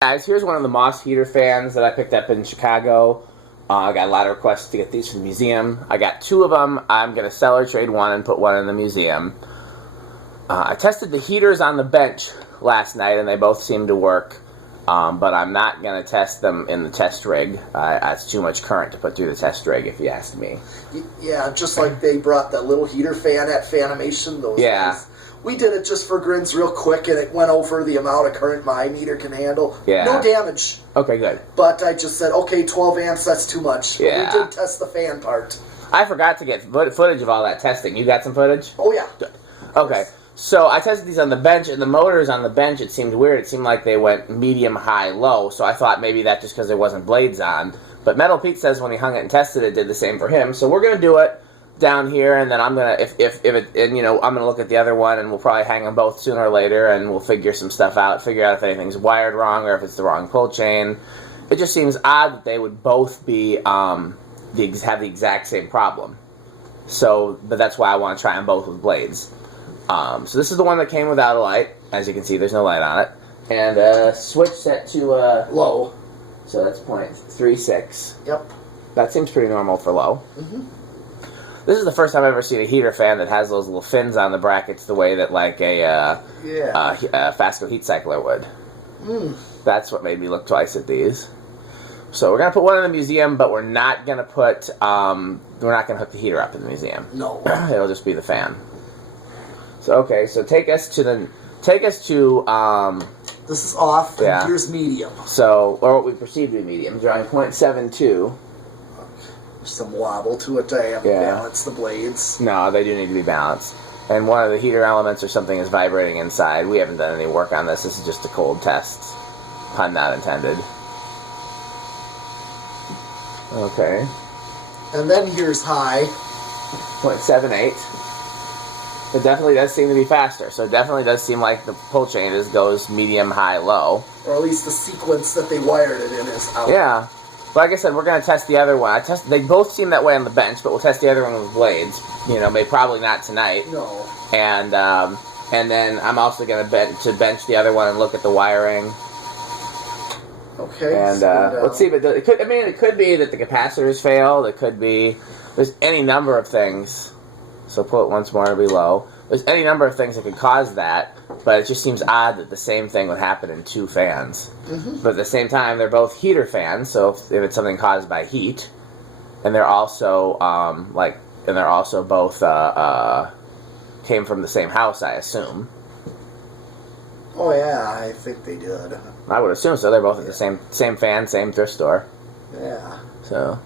Guys, here's one of the Moss heater fans that I picked up in Chicago. I got a lot of requests to get these from the museum. I got 2 of them. I'm going to sell or trade one and put one in the museum. I tested the heaters on the bench last night and they both seemed to work. But I'm not going to test them in the test rig. It's too much current to put through the test rig, if you ask me. Yeah, just like they brought that little heater fan at Fanimation. Those days. We did it just for grins real quick, and it went over the amount of current my meter can handle. Yeah. No damage. Okay, good. But I just said, okay, 12 amps, that's too much. Yeah. But we did test the fan part. I forgot to get footage of all that testing. You got some footage? Oh, yeah. Good. Okay. So I tested these on the bench, and the motors on the bench, it seemed weird. It seemed like they went medium, high, low, so I thought maybe that's just because there wasn't blades on. But Metal Pete says when he hung it and tested it, it did the same for him. So we're going to do it down here, and then I'm going to, I'm going to look at the other one, and we'll probably hang them both sooner or later, and we'll figure some stuff out, figure out if anything's wired wrong or if it's the wrong pull chain. It just seems odd that they would both be, have the exact same problem. So, but that's why I want to try them both with blades. So this is the one that came without a light. As you can see, there's no light on it. And switch set to low. So that's 0.36. Yep. That seems pretty normal for low. Mm-hmm. This is the first time I've ever seen a heater fan that has those little fins on the brackets the way that like a Fasco heat cycler would. That's what made me look twice at these. So we're going to put one in the museum, but we're not going to put, we're not going to hook the heater up in the museum. No. It'll just be the fan. So, okay, so take us to, this is off, and here's medium. So, or what we perceive to be medium, drawing 0.72. There's some wobble to it. I have to balance the blades. No, they do need to be balanced. And one of the heater elements or something is vibrating inside. We haven't done any work on this. This is just a cold test. Pun not intended. Okay. And then here's high. 0.78. It definitely does seem to be faster. So it definitely does seem like the pull chain goes medium, high, low. Or at least the sequence that they wired it in is out. Yeah. Like I said, we're going to test the other one. They both seem that way on the bench, but we'll test the other one with blades. You know, maybe probably not tonight. No. And then I'm also going to bench the other one and look at the wiring. Okay. And let's see. But it could be that the capacitors failed. It could be there's any number of things. So pull it once more below. There's any number of things that could cause that, but it just seems odd that the same thing would happen in 2 fans. Mm-hmm. But at the same time, they're both heater fans, so if it's something caused by heat, and they're also both came from the same house, I assume. Oh yeah, I think they did. I would assume so. They're both at the same fan, same thrift store. Yeah. So.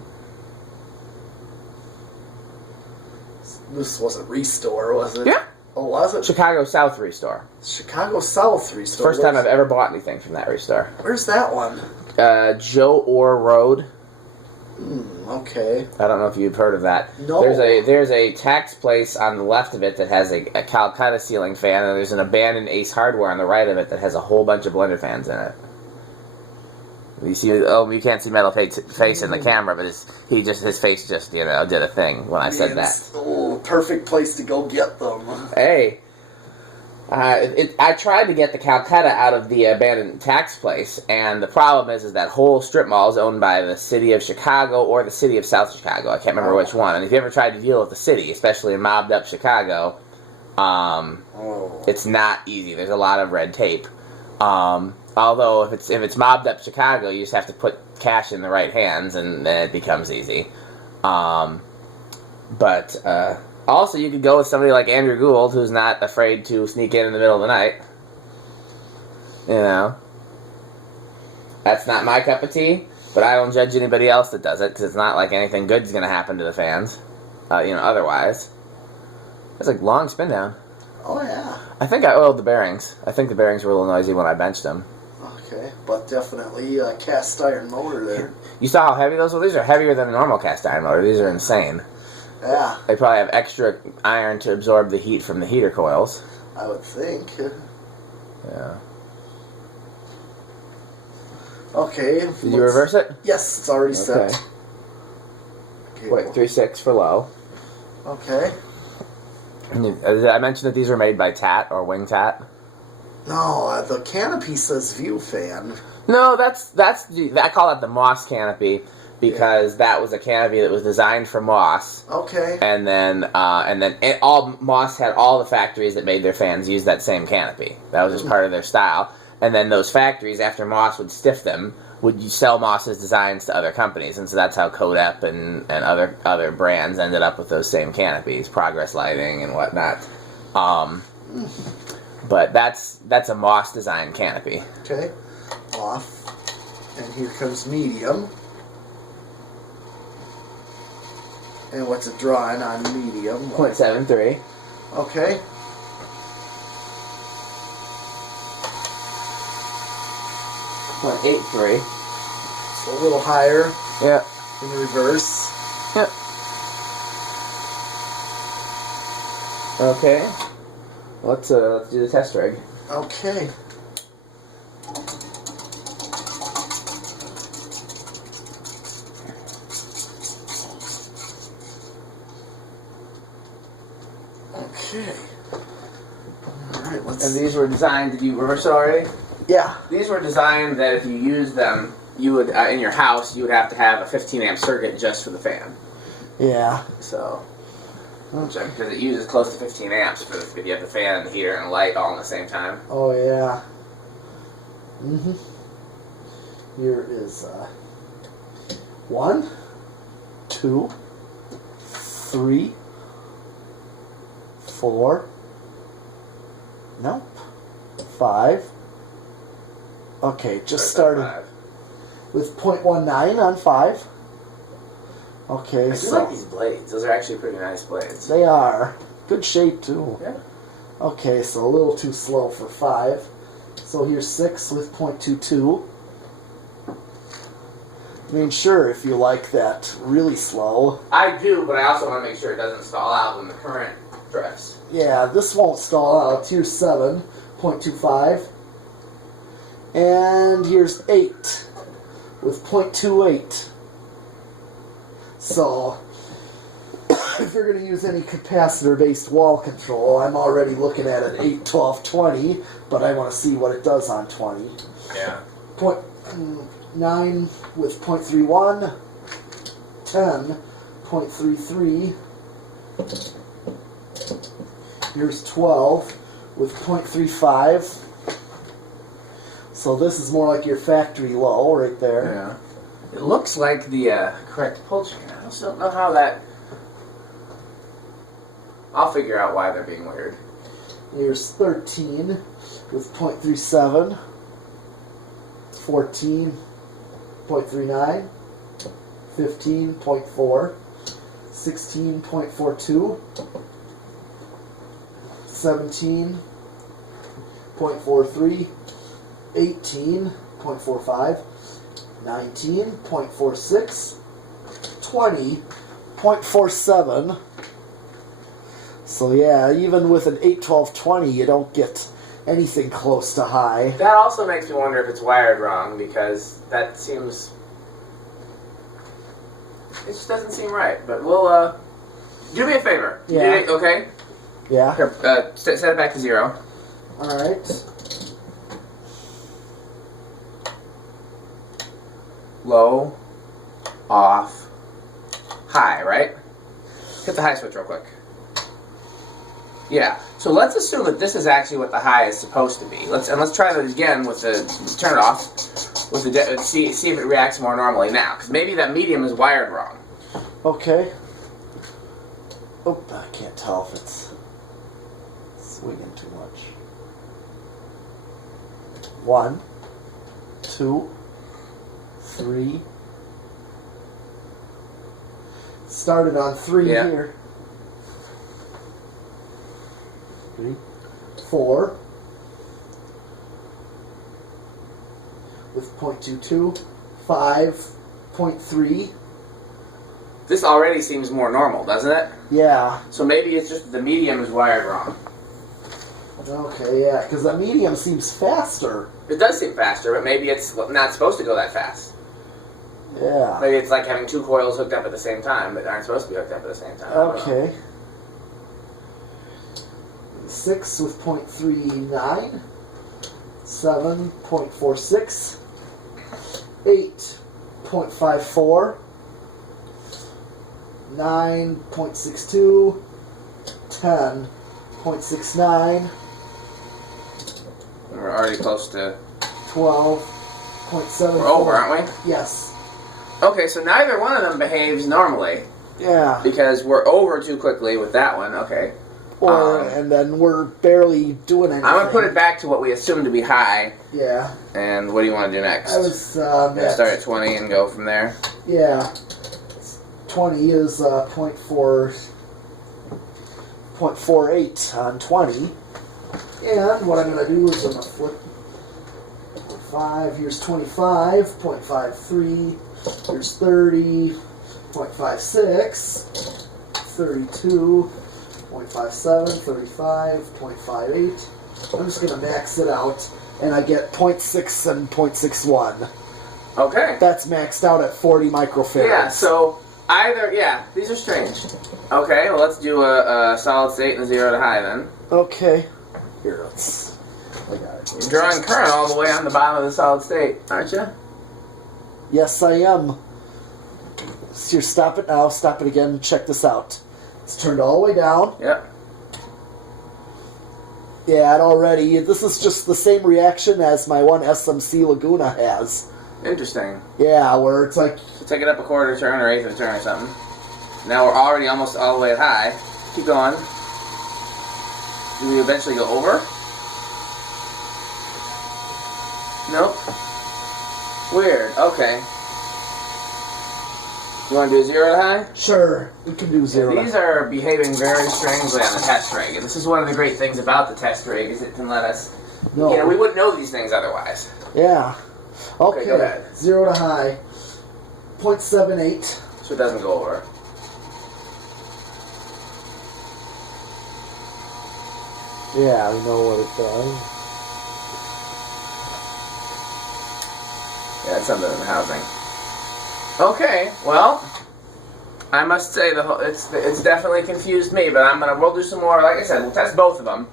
This wasn't Restore, was it? Yeah. Oh, was it? Chicago South Restore. Chicago South Restore. First time I've ever bought anything from that restore. Where's that one? Joe Orr Road. Okay. I don't know if you've heard of that. No. There's a tax place on the left of it that has a Calcutta ceiling fan, and there's an abandoned Ace Hardware on the right of it that has a whole bunch of blender fans in it. You see? Oh, you can't see Metal face in the camera, but his face just did a thing when I said that. Oh, perfect place to go get them. Hey, I tried to get the Calcutta out of the abandoned tax place, and the problem is that whole strip mall is owned by the city of Chicago or the city of South Chicago. I can't remember which one. And if you ever tried to deal with the city, especially in mobbed up Chicago, it's not easy. There's a lot of red tape. Although if it's mobbed up Chicago, you just have to put cash in the right hands, and then it becomes easy. But also, you could go with somebody like Andrew Gould, who's not afraid to sneak in the middle of the night. You know, that's not my cup of tea, but I don't judge anybody else that does it, because it's not like anything good's going to happen to the fans. Otherwise, it's like long spin down. Oh yeah. I think I oiled the bearings. I think the bearings were a little noisy when I benched them. Okay, but definitely a cast iron motor there. You saw how heavy those were? These are heavier than a normal cast iron motor. These are insane. Yeah. They probably have extra iron to absorb the heat from the heater coils. I would think. Yeah. Okay. Did you reverse it? Yes, it's already set. Okay. Wait, 3.6 for low. Okay. Did I mention that these were made by TAT or Wing TAT? No, the canopy says view fan. No, I call that the moss canopy because that was a canopy that was designed for moss. Okay. And then Moss had all the factories that made their fans use that same canopy. That was just part of their style. And then those factories, after Moss would stiff them, would sell Moss's designs to other companies, and so that's how Kodep and other brands ended up with those same canopies, Progress Lighting and whatnot. But that's a Moss design canopy. Okay. Off. And here comes medium. And what's it drawing on medium? 0.73. Okay. .83. It's a little higher. Yeah. In reverse. Yep. Okay. Let's do the test rig. Okay. Okay. All right. And these were designed. Did you reverse it already? Yeah. These were designed that if you use them, you would in your house you would have to have a 15 amp circuit just for the fan. Yeah. So, because it uses close to 15 amps if you have the fan and the heater and the light all at the same time. Oh yeah. Mhm. Here is 1, 2, 3, 4. Nope. 5. Okay, just started with 0.19 on 5. Okay, I do like these blades. Those are actually pretty nice blades. They are. Good shape, too. Yeah. Okay, so a little too slow for 5. So here's 6 with 0.22. I mean, sure, if you like that really slow. I do, but I also want to make sure it doesn't stall out when the current drifts. Yeah, this won't stall out. Here's 7, 0.25. And here's 8 with 0.28. So, if you're going to use any capacitor-based wall control, I'm already looking at an 8, 12, 20, but I want to see what it does on 20. Yeah. 0.9 with 0.31, 10, 0.33. Here's 12 with 0.35. So this is more like your factory low right there. Yeah. It looks like the correct pull chain. I also don't know how that... I'll figure out why they're being weird. Here's 13 with 0.37, 14, 0.39, 15, 0.4, 16, 0.42, 17, 0.43, 18, 0.45, 19, 0.46, 20, 0.47. So yeah, even with an 8, 12, 20, you don't get anything close to high. That also makes me wonder if it's wired wrong, because that seems... It just doesn't seem right. But we'll, do me a favor. Yeah. Okay? Yeah. Here, set it back to 0. Alright. Low, off, high, right? Hit the high switch real quick. Yeah. So let's assume that this is actually what the high is supposed to be. Let's try that again with the turn it off with the see if it reacts more normally now, because maybe that medium is wired wrong. Okay. Oh, I can't tell if it's swinging too much. 1, 2, 3. Started on 3 here. 3, 4 with 0.22, 5.3. This already seems more normal, doesn't it? Yeah. So maybe it's just the medium is wired wrong. Okay, yeah, because the medium seems faster. It does seem faster, but maybe it's not supposed to go that fast. Yeah. Maybe it's like having 2 coils hooked up at the same time, but aren't supposed to be hooked up at the same time. Okay. 6 with 0.39, 7.46, 8.54, 9.62, 10.69. We're already close to 12.74. We're over, aren't we? Yes. Okay, so neither one of them behaves normally. Yeah. Because we're over too quickly with that one. Okay. And then we're barely doing anything. I'm going to put it back to what we assumed to be high. Yeah. And what do you want to do next? I was start at 20 and go from there? Yeah. 20 is 0.48 on 20. And what I'm going to do is I'm going to flip 5. Here's 25. 0.53. Here's 30. 0.56. 32. 0.57. 35. 0.58. I'm just going to max it out. And I get 0.6 and 0.61. Okay. That's maxed out at 40 microfarads. Yeah, so these are strange. Okay, well, let's do a solid state and a 0 to high then. Okay. Here, I got it. You're drawing current all the way on the bottom of the solid state, aren't you? Yes, I am. So here, stop it now, stop it again, check this out. It's turned all the way down. Yep. Yeah, and already, this is just the same reaction as my one SMC Laguna has. Interesting. Yeah, where it's like... So take it up a quarter turn or eighth of a turn or something. Now we're already almost all the way at high. Keep going. Do we eventually go over? Nope. Weird. Okay. You want to do 0 to high? Sure, we can do 0. These are behaving very strangely on the test rig, and this is one of the great things about the test rig is it can let us. No. You know, we wouldn't know these things otherwise. Yeah. Okay, go ahead. 0 to high. 0.78. So it doesn't go over. Yeah, I know what it does. Yeah, it's something in the housing. Okay, well, I must say it's definitely confused me, but we'll do some more. Like I said, we'll test both of them,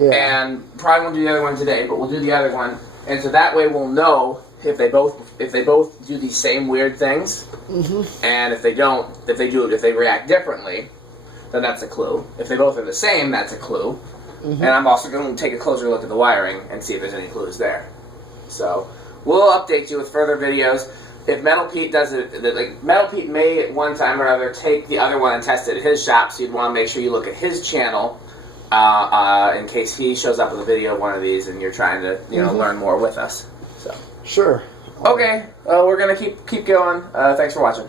and probably won't do the other one today, but we'll do the other one, and so that way we'll know if they both do these same weird things, and if they react differently, then that's a clue. If they both are the same, that's a clue. And I'm also going to take a closer look at the wiring and see if there's any clues there. So we'll update you with further videos. If Metal Pete does it, Metal Pete may at one time or other take the other one and test it at his shop, so you'd want to make sure you look at his channel in case he shows up with a video of one of these and you're trying to learn more with us. So sure. Okay, we're gonna keep going. Thanks for watching.